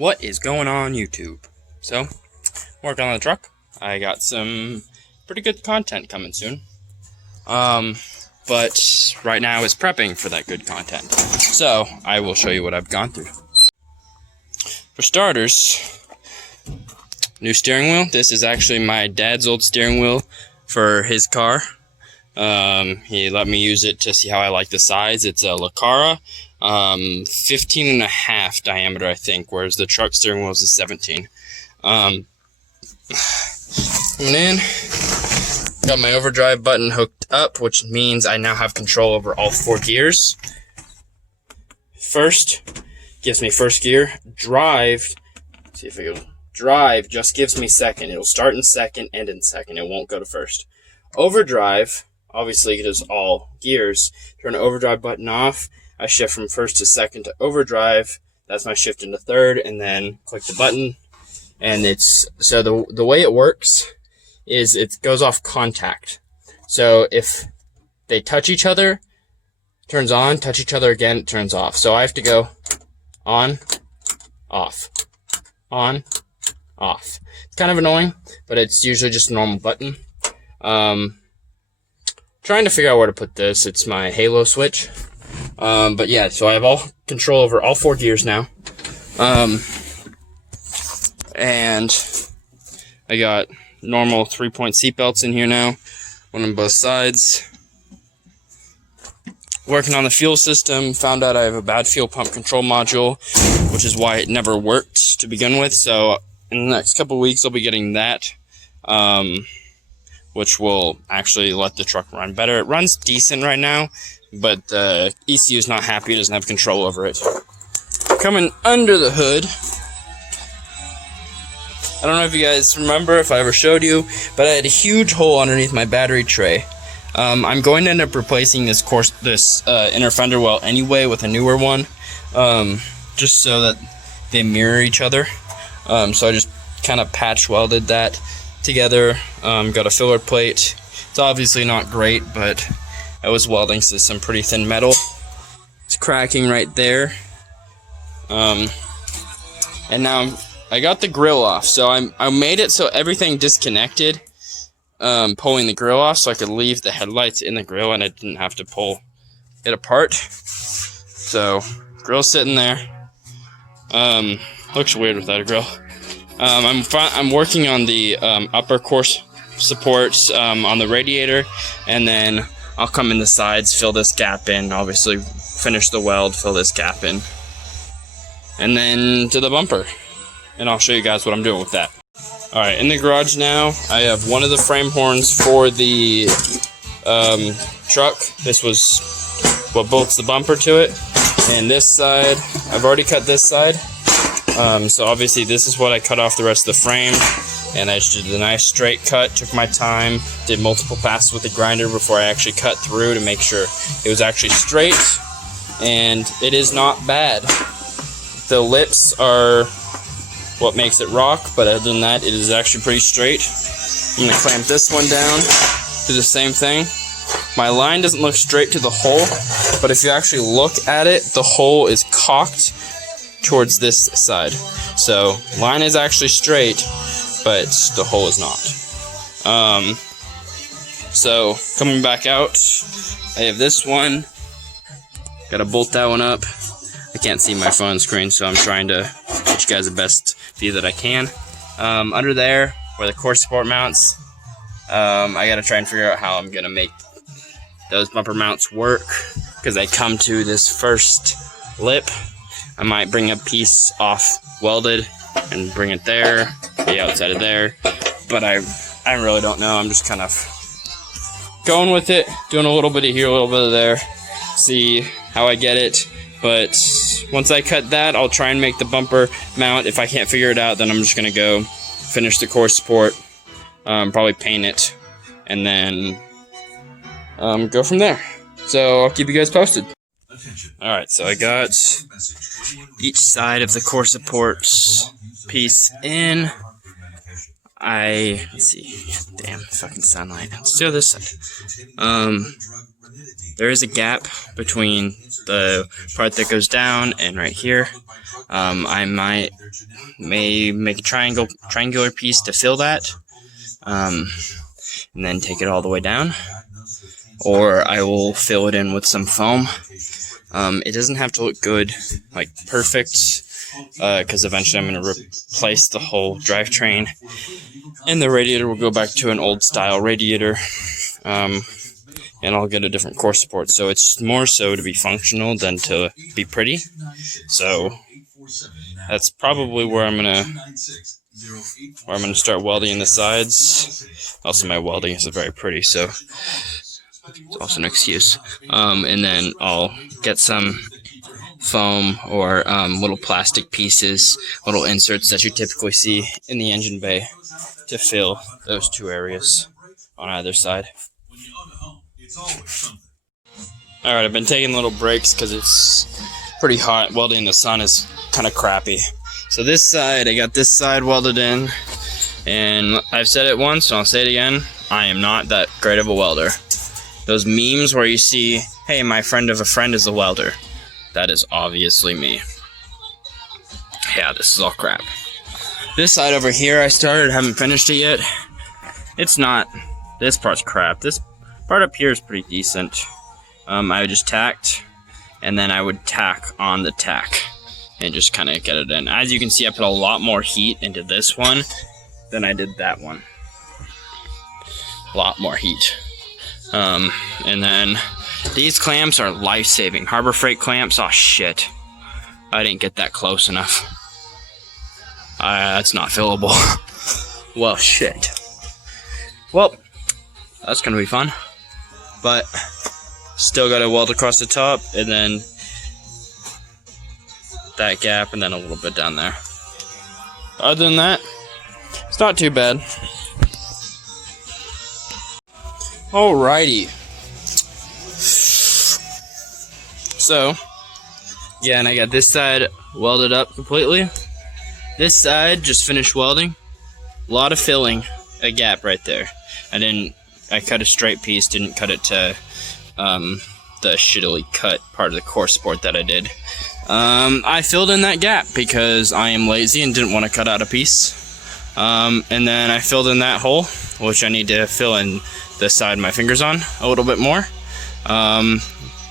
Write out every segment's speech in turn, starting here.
What is going on YouTube? So, working on the truck. I got some pretty good content coming soon. But right now is prepping for that good content. So, I will show you what I've gone through. For starters, new steering wheel. This is actually my dad's old steering wheel for his car. He let me use it to see how I like the size. It's a Lucara, 15.5 diameter, I think, whereas the truck steering wheel is 17. Coming in, got my overdrive button hooked up, which means I now have control over all 4 gears. First, gives me first gear. Drive, let's see if it goes. Drive just gives me second. It'll start in second, end in second. It won't go to first. Overdrive, obviously it is all gears. Turn the overdrive button off. I shift from first to second to overdrive. That's my shift into third, and then click the button. And it's, so the way it works is it goes off contact. So if they touch each other, it turns on, touch each other again, it turns off. So I have to go on, off, on, off. It's kind of annoying, but it's usually just a normal button. Trying to figure out where to put this. It's my halo switch. But yeah, so I have all control over all 4 gears now. And I got normal 3-point seat belts in here now, one on both sides. Working on the fuel system, found out I have a bad fuel pump control module, which is why it never worked to begin with. So in the next couple of weeks, I'll be getting that, which will actually let the truck run better. It runs decent right now, but the ECU is not happy. It doesn't have control over it. Coming under the hood, I don't know if you guys remember, if I ever showed you, but I had a huge hole underneath my battery tray. I'm going to end up replacing this inner fender well anyway with a newer one, just so that they mirror each other. So I just kind of patch welded that together. Got a filler plate. It's obviously not great, but I was welding to some pretty thin metal. It's cracking right there. And now I got the grill off, so I made it so everything disconnected, pulling the grill off so I could leave the headlights in the grill and I didn't have to pull it apart. So, grill's sitting there. Looks weird without a grill. I'm working on the upper course supports on the radiator, and then I'll come in the sides, fill this gap in, obviously finish the weld, fill this gap in, and then to the bumper. And I'll show you guys what I'm doing with that. Alright, in the garage now, I have one of the frame horns for the truck. This was what bolts the bumper to it. And this side, I've already cut this side. So obviously this is what I cut off the rest of the frame. And I just did a nice straight cut, took my time, did multiple passes with the grinder before I actually cut through to make sure it was actually straight. And it is not bad. The lips are what makes it rock, but other than that, it is actually pretty straight. I'm going to clamp this one down, do the same thing. My line doesn't look straight to the hole, but if you actually look at it, the hole is cocked towards this side. So, line is actually straight, but the hole is not. So, coming back out, I have this one. Gotta bolt that one up. I can't see my phone screen, so I'm trying to get you guys the best view that I can. Under there, where the core support mounts, I gotta try and figure out how I'm gonna make those bumper mounts work, because they come to this first lip. I might bring a piece off welded and bring it there, the outside of there, but I really don't know. I'm just kind of going with it, doing a little bit of here, a little bit of there, see how I get it. But once I cut that, I'll try and make the bumper mount. If I can't figure it out, then I'm just going to go finish the core support, probably paint it, and then go from there. So I'll keep you guys posted. Alright, so I got each side of the core support piece in. Let's see, damn fucking sunlight. Let's do this side. there is a gap between the part that goes down and right here. I may make a triangular piece to fill that, and then take it all the way down, or I will fill it in with some foam. It doesn't have to look good, like perfect, because eventually I'm going to replace the whole drivetrain, and the radiator will go back to an old style radiator, and I'll get a different core support. So it's more so to be functional than to be pretty. So that's probably where I'm gonna start welding the sides. Also, my welding isn't very pretty, so it's also an excuse. And then I'll get some foam or little plastic pieces, little inserts that you typically see in the engine bay to fill those two areas on either side. Alright, I've been taking little breaks because it's pretty hot. Welding in the sun is kind of crappy. So this side, I got this side welded in, and I've said it once and I'll say it again, I am not that great of a welder. Those memes where you see, hey, my friend of a friend is a welder, that is obviously me. Yeah, this is all crap. This side over here I started, haven't finished it yet. It's not, this part's crap. This part up here is pretty decent. I just tacked, and then I would tack on the tack and just kind of get it in. As you can see, I put a lot more heat into this one than I did that one. A lot more heat. And then these clamps are life-saving. Harbor Freight clamps, oh shit. I didn't get that close enough. That's not fillable. Well, shit. Well, that's gonna be fun. But still gotta weld across the top, and then that gap, and then a little bit down there. Other than that, it's not too bad. Alrighty. So, yeah, and I got this side welded up completely. This side just finished welding. A lot of filling, a gap right there. I cut a straight piece, didn't cut it to the shittily cut part of the core support that I did. I filled in that gap because I am lazy and didn't want to cut out a piece. And then I filled in that hole, which I need to fill in the side my fingers on a little bit more.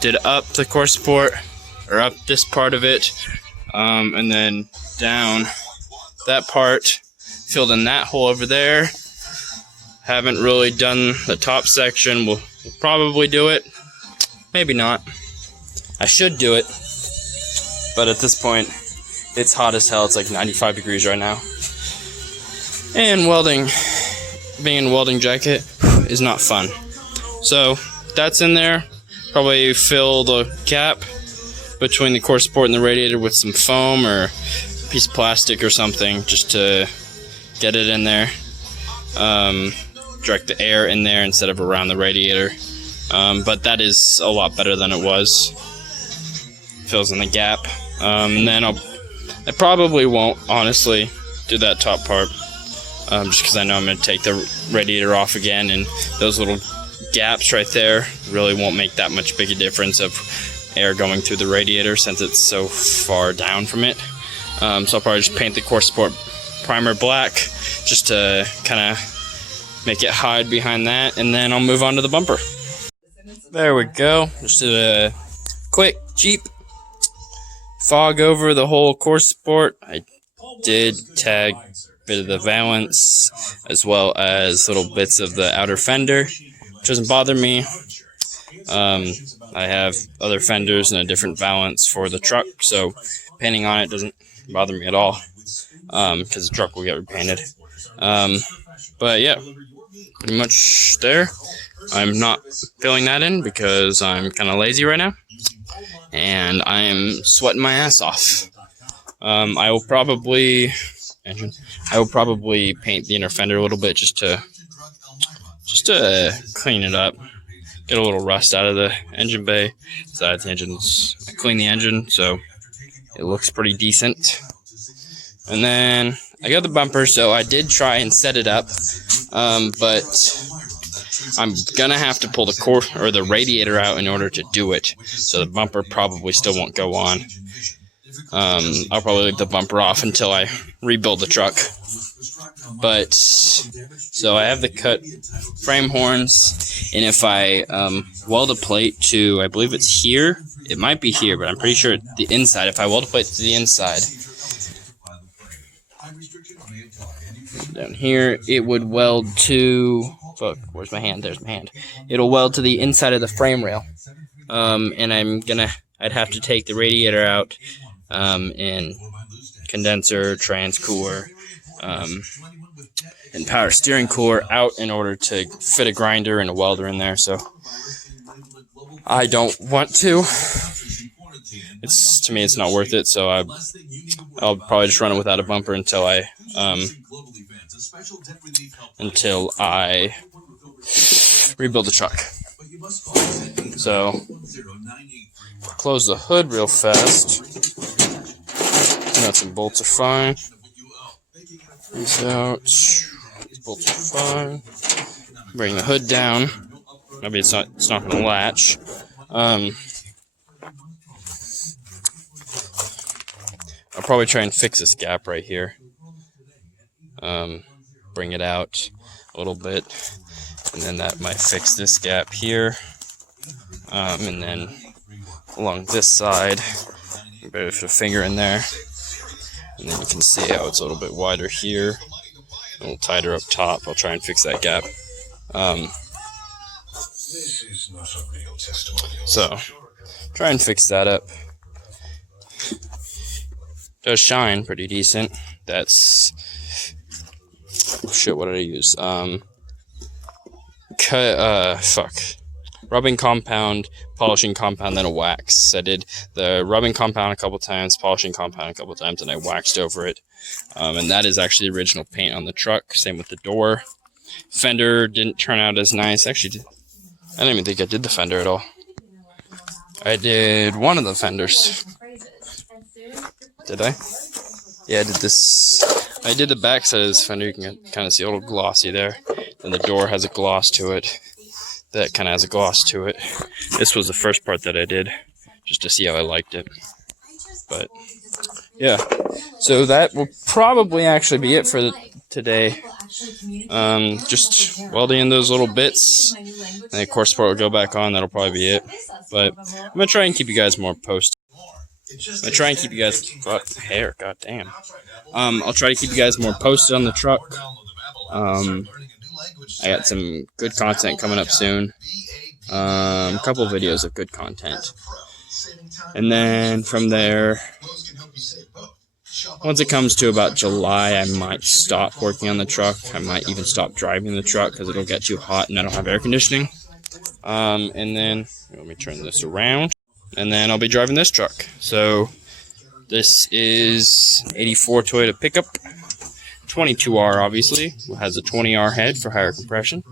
Did up the core support, or up this part of it, and then down that part, filled in that hole over there. Haven't really done the top section. We'll probably do it. Maybe not. I should do it. But at this point, it's hot as hell. It's like 95 degrees right now. And welding, being in a welding jacket, is not fun. So, that's in there. Probably fill the gap between the core support and the radiator with some foam or a piece of plastic or something, just to get it in there. Direct the air in there instead of around the radiator. But that is a lot better than it was. Fills in the gap. And then I probably won't, honestly, do that top part. Just because I know I'm going to take the radiator off again, and those little gaps right there really won't make that much big a difference of air going through the radiator since it's so far down from it. So I'll probably just paint the core support primer black just to kind of make it hide behind that, and then I'll move on to the bumper. There we go. Just did a quick, cheap fog over the whole core support. I did tag a bit of the valance as well as little bits of the outer fender, which doesn't bother me. I have other fenders and a different valance for the truck, so painting on it doesn't bother me at all, because the truck will get repainted. But yeah, pretty much there. I'm not filling that in because I'm kind of lazy right now, and I am sweating my ass off. I will probably paint the inner fender a little bit just to clean it up, get a little rust out of the engine bay. Besides, the engine's clean the engine, so it looks pretty decent. And then I got the bumper, so I did try and set it up, but I'm gonna have to pull the core or the radiator out in order to do it, so the bumper probably still won't go on. I'll probably leave the bumper off until I rebuild the truck. But so I have the cut frame horns, and if I weld a plate to, I believe it's here, it might be here, but I'm pretty sure the inside, if I weld a plate to the inside down here, it would weld to, fuck, where's my hand? There's my hand. It'll weld to the inside of the frame rail. And I'd have to take the radiator out, and condenser, trans cooler, and power steering cooler out in order to fit a grinder and a welder in there. So I don't want to. To me, it's not worth it. So I'll probably just run it without a bumper until I rebuild the truck. So close the hood real fast. Nuts and bolts are fine. These out. These bolts are fine. Bring the hood down. Maybe it's not going to latch. I'll probably try and fix this gap right here. Bring it out a little bit, and then that might fix this gap here. And then along this side, better put a finger in there, and then you can see how it's a little bit wider here, a little tighter up top. I'll try and fix that gap. So try and fix that up. Does shine pretty decent. That's shit. What did I use? Rubbing compound, polishing compound, then a wax. I did the rubbing compound a couple times, polishing compound a couple times, and I waxed over it. And that is actually the original paint on the truck. Same with the door. Fender didn't turn out as nice. Actually, I don't even think I did the fender at all. I did one of the fenders. Did I? Yeah, I did this. I did the back side of this fender. You can kind of see a little glossy there. Then the door has a gloss to it. That kind of has a gloss to it. This was the first part that I did, just to see how I liked it. But yeah, so that will probably actually be it for today. Just welding in those little bits, and the core support will go back on. That'll probably be it. But I'm gonna try and keep you guys more posted. I try and keep you guys hair. God damn. I'll try to keep you guys more posted on the truck. I got some good content coming up soon. A couple of videos of good content, and then from there, once it comes to about July, I might stop working on the truck. I might even stop driving the truck because it'll get too hot and I don't have air conditioning. And then let me turn this around. And then I'll be driving this truck. So this is 84 Toyota pickup, 22R obviously. It has a 20R head for higher compression.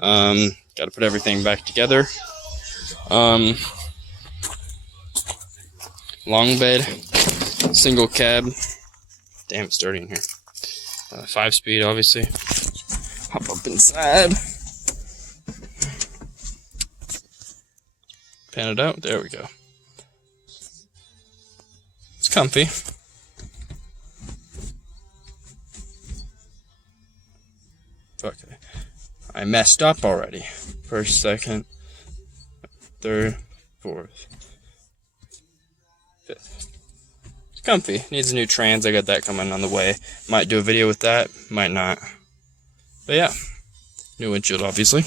Got to put everything back together. Long bed, single cab. Damn, it's dirty in here. 5-speed obviously. Hop up inside. Pan it out. There we go. It's comfy. Okay. I messed up already. First, second, third, fourth, fifth. It's comfy. Needs a new trans. I got that coming on the way. Might do a video with that. Might not. But yeah. New windshield, obviously.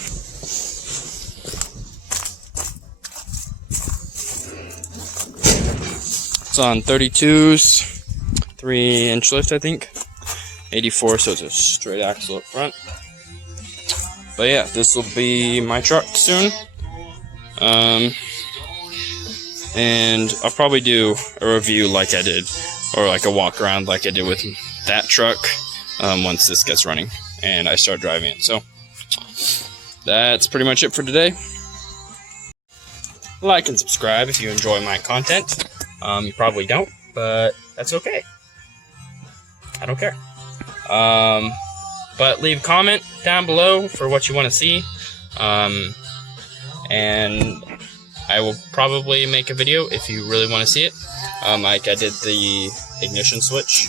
It's on 32s, 3-inch lift, I think. 84, so it's a straight axle up front. But yeah, this will be my truck soon. And I'll probably do a review like I did, or like a walk around like I did with that truck, once this gets running and I start driving it. So that's pretty much it for today. Like and subscribe if you enjoy my content. You probably don't, but that's okay. I don't care. But leave a comment down below for what you want to see. And I will probably make a video if you really want to see it. Like I did the ignition switch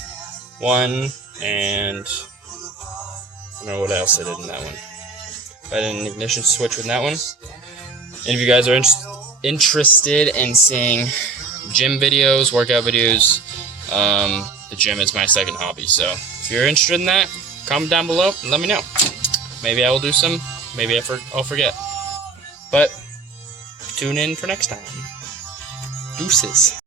one, and I don't know what else I did in that one. I did an ignition switch with that one. And if you guys are interested in seeing gym videos, workout videos, the gym is my second hobby. So if you're interested in that, comment down below and let me know. Maybe I will do some. Maybe I'll forget. But tune in for next time. Deuces.